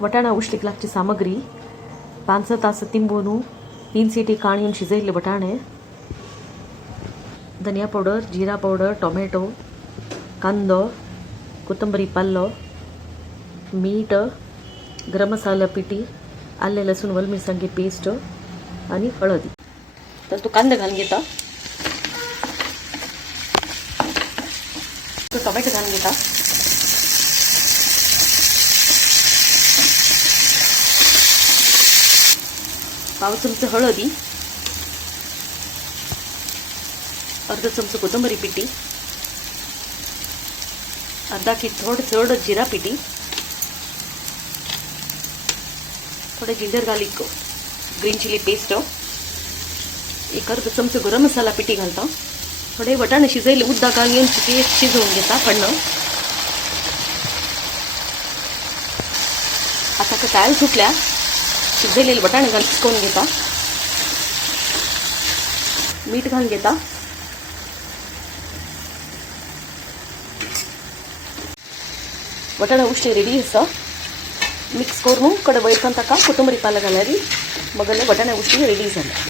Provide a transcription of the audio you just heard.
वटाणा उष्लिक लागची सामग्री 5 तास तिंबून 3 सीटी काणून शिजयले वटाणे, धनिया पावडर, जीरा पावडर, टोमॅटो, कांदो, कोथिंबरी पल्लो, मीठ, गरम मसाला पिठी, आले लसूण वलमिरसांगे पेस्ट आणि हळदी. तर तो कांदे घालून घेता, तो टोमॅटो घालून घेता, पाव चमचे हळदी, अर्धा चमचा कोथिंबरी पिठी, अर्धा की थोडं जीरा पिठी, थोडे ginger garlic green chilli paste, एक अर्धा चमचा गरम मसाला पिठी घालता, थोडे वटाणे शिजयले उद्दा घालून शिजवून घेता पडणं. आता का तयार सुटल्या शिजलेले वटाणे घालून शिजवून घेता, मीठ घालून घेता, वटाणा उष्टी रेडी असं मिक्स करून कडे वैरकंता का कोथिंबरी पाला घालारी, मग वटाणा उष्टी रेडी झाली.